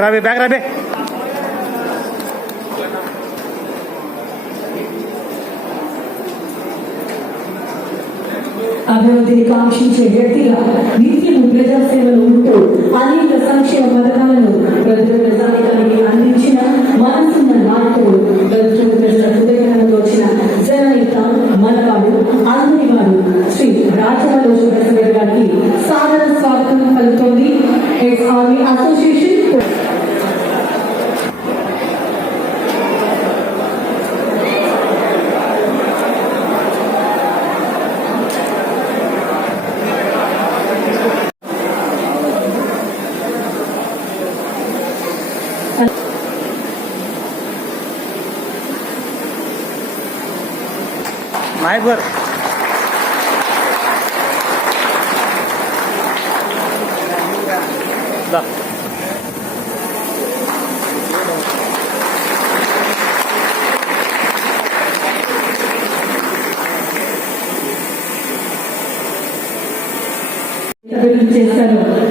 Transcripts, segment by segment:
రాబే bag రాబే అభివృద్ధిని కాంక్షించే వ్యక్తిగా నిత్యము ప్రజాసేవలో ఉంటూ అనేక సంక్షేమ పథకాలను ప్రజల ప్రజానికానికి అందించిన నాయక్ గారు దా.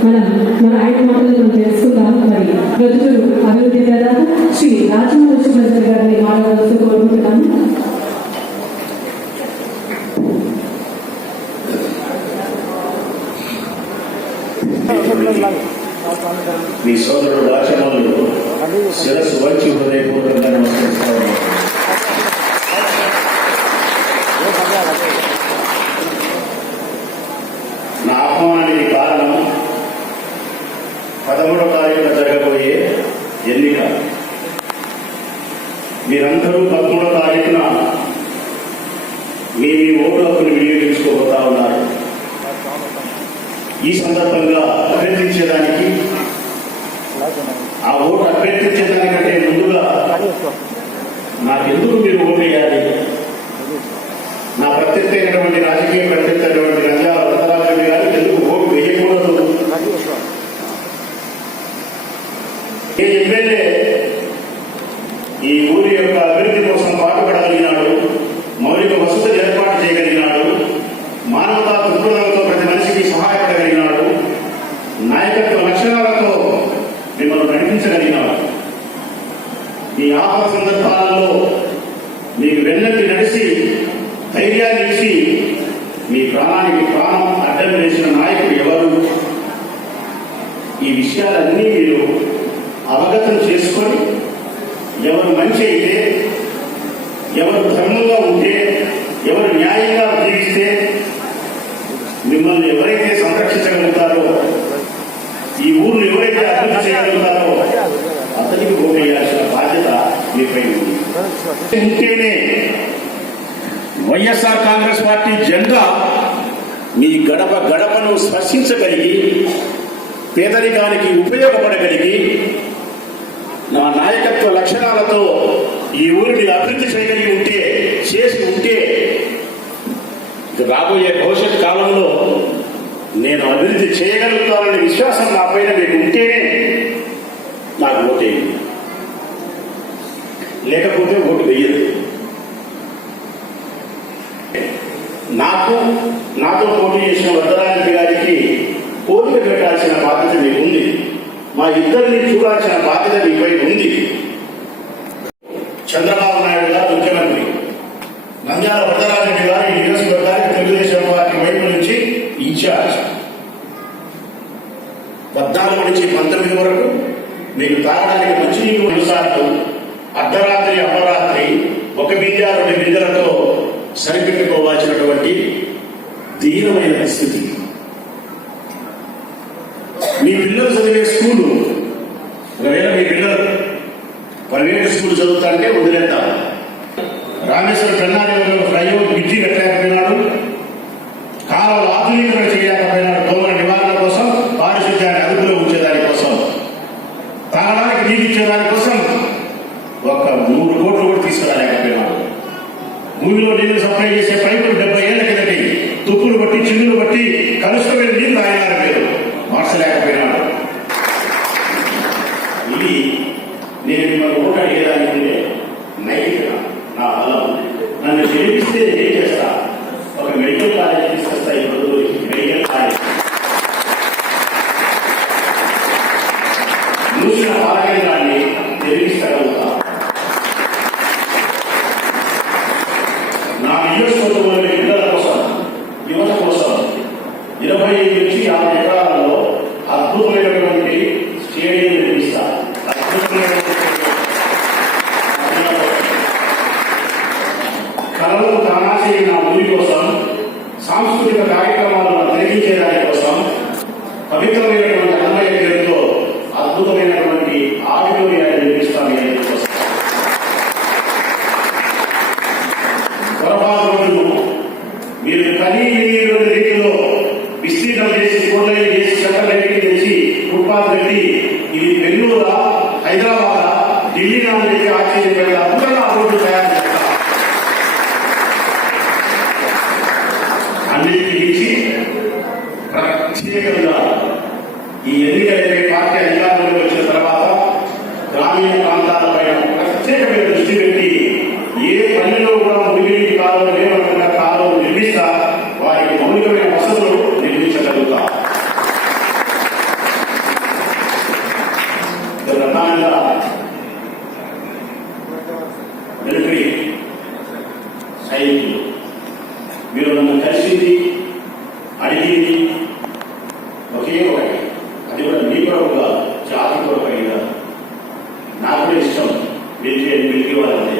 మనం మన ఆయన మాటలు మనం తెలుసుకుందాం మరి ప్రజలు అభివృద్ధి శ్రీ రాజమోహన్ గారిని మాట్లాడుతూ కోరుకుంటున్నాము. మీ సోదరుడు రాచమల్లు శిరస్సు వచ్చి హృదయపూర్వకంగా నమస్కరిస్తాను నా ఆహ్వానానికి కారణం పదమూడవ తారీఖున జరగబోయే ఎన్నిక. మీరందరూ పదమూడవ తారీఖున మీ మీ ఓటు హక్కును వినియోగించుకోబోతా ఉన్నారు ఈ సందర్భంగా అభ్యర్థించేదానికి ఆ ఓటు అభ్యర్థించేదానికంటే ముందుగా నాకెందుకు మీరు ఓటు వేయాలి? నా ప్రత్యర్థి అయినటువంటి రాజకీయ ప్రత్యర్థి అయినటువంటి వరదరాజు గారు ఎందుకు ఓటు వేయకూడదు? ఏ ఎమ్మెల్యే ఈ ఊరి యొక్క అభివృద్ధి కోసం పాటుపడగలిగినాడు? మౌలిక వసతులు ఏర్పాటు చేయగలిగినాడు? మానవతా దృక్పథంతో ప్రతి మనిషికి సహాయపడగలిగినాడు నాయకత్వ లక్షణాలతో మిమ్మల్ని నడిపించగలిగినాడు మీ ఆపద సందర్భాలలో మీకు వెన్నటి నడిచి ధైర్యాన్ని ఇచ్చి మీ ప్రాణానికి ప్రాణం అడ్డం వేసిన నాయకుడు ఎవరు? ఈ విషయాలన్నీ మీరు అవగతం చేసుకొని ఎవరు మంచి అయితే ఎవరు ధర్మంగా ఉంటే ఎవరు న్యాయంగా జీవిస్తే మిమ్మల్ని ఎవరైతే సంరక్షించగలుగుతారో ఈ ఊరిని ఎవరైతే అభివృద్ధి చేయగలుగుతారో అతనికి ఓటేయాల్సిన బాధ్యత మీపై ఉంది ఉంటేనే వైఎస్ఆర్ కాంగ్రెస్ పార్టీ జెండా మీ గడప గడపను స్పర్శించగలిగి పేదరికానికి ఉపయోగపడగలిగి నా నాయకత్వ లక్షణాలతో ఈ ఊరిని అభివృద్ధి చేయగలిగి ఉంటే చేసి ఉంటే రాబోయే భవిష్యత్ కాలంలో నేను అభివృద్ధి చేయగలుగుతాననే విశ్వాసం నా పైన మీకు ఉంటేనే నాకు ఓటేయండి లేకపోతే ఓటు వెయ్యదు నాకు నాతో పోటీ చేసిన వద్దరాజు గారికి పోలిక పెట్టాల్సిన బాధ్యత మీకుంది. మా ఇద్దరిని చూడాల్సిన బాధ్యత మీపై ఉంది. చంద్రబాబు నాయుడు గారు ముఖ్యమంత్రి. నంద్యాల వరదరాజరెడ్డి గారు ఈ నియోజకవర్గానికి తెలుగుదేశం పార్టీ వైపు నుంచి ఇన్ఛార్జ్. పద్నాలుగు నుంచి పంతొమ్మిది వరకు మీకు తాగడానికి మంచినీళ్ళు కొన్నిసార్లు అర్ధరాత్రి అపరాత్రి సరిపెట్టుకోవాల్సినటువంటి దీనమైన పరిస్థితి మీ పిల్లలు చదివే స్కూలు ఒకవేళ మీ పిల్లలు ప్రైవేట్ స్కూల్ చదువుతాంటే వదిలేద్దాం. రామేశ్వరం కర్ణాటకలో ఫ్లైఓవర్ బిడ్జి కట్టలేకపోయినాడు. కాలువలు ఆధునీకరణ చేయలేకపోయినా మెడికల్ కాలేజ్ మూసిన నా నియోజకవర్గంలోని పిల్లల కోసం యువత కోసం ఇరవై ఐదు నుంచి యాభై ఎకరాలలో అద్భుతమైనటువంటి స్టేడియం నిర్మిస్తా అద్భుతమైనటువంటి కళలు తనాశయ నా భూమి కోసం సాంస్కృతిక కార్యక్రమాలను నిర్వహించే కోసం ఏ కూడా కాలువ లేవకుండా కాలువ నిర్మిస్తా వారికి మౌలికమైన వసతులు నిర్మించగలుగుతా. ప్రధానంగా మిలిటరీ సైనికులు. మీరు నన్ను కలిసింది అడిగింది ఒకే ఒకటి అది కూడా మీ కొరకు కాదు, జాతి కొరకు అయినా నాకు కూడా ఇష్టం మిలిటరీ మిలిటరీ వాళ్ళంటే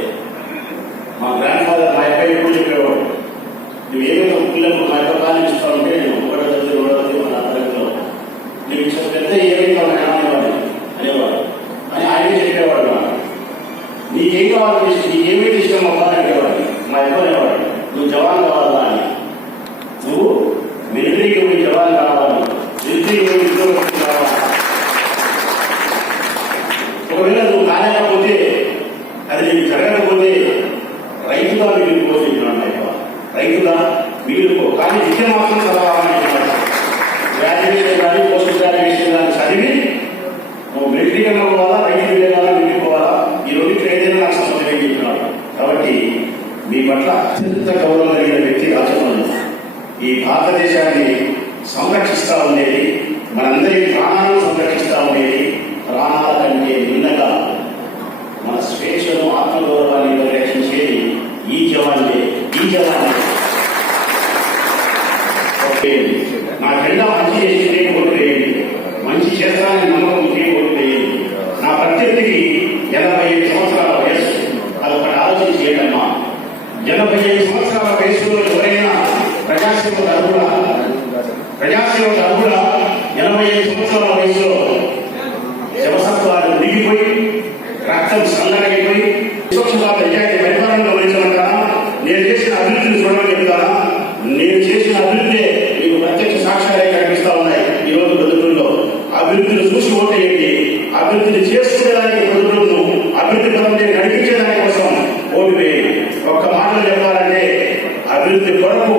మా గ్రాండ్ ఫాదర్ మా అబ్బాయి ఎప్పుడు చెప్పేవాడు నువ్వు ఏమైనా పిల్లలకు మా యొక్క ఉంటే ఒకటో తరగతి రెండో తరగతి మన తరగతిలో నీకు ఇచ్చిన పెద్ద ఏమైనా అనేవాడు అనేవాడు అని ఆయన చెప్పేవాడు నాకు. నీకేం కావాలని ఇష్టం ఇష్టం అబ్బా అనేవాడు మా ఎవరు అనేవాడు నువ్వు జవాన్ కావాలా? ప్రాణాల కంటే భిన్నగా మన స్వేచ్ఛను ఆత్మగౌరవాన్ని పరిరక్షించేది ఈ జవాన్లే ఈ జవాన్లే. నా జెండా మంచి చేసి ఓటు మంచి చేస్తానని నమ్మకం ఉంటే నా ప్రత్యర్థికి ఎనభై ఐదు సంవత్సరాల వయస్సు. అదొకటి ఆలోచన చేయడమ్మా. ఎనభై ఐదు సంవత్సరాల వయసులో ఎవరైనా ప్రజాసేవకు అర్హుడా ప్రజాసేవకు అర్హుడా ఎనభై ఐదు సంవత్సరాల వయసులో శవసత్వాలు దిగిపోయి రక్తం సన్నగైపోయి విశ్వక్షగా పంచాయతీ పరిపాలనలో వహించమంటారా నేను చేసిన అభివృద్ధిని చూడమని చెప్తారా నేను చేసిన అభివృద్ధి మీకు ప్రత్యక్ష సాక్ష్యాలే కనిపిస్తా ఉన్నాయి ఈ రోజు బతుకుల్లో అభివృద్ధిని చూసి ఓటేయండి అభివృద్ధిని చేసుకునేదానికి బతుకులను అభివృద్ధి పదం నడిపించేదాని కోసం ఓటు వేయండి ఒక్క మాటలు చెప్పాలంటే అభివృద్ధి కొరకు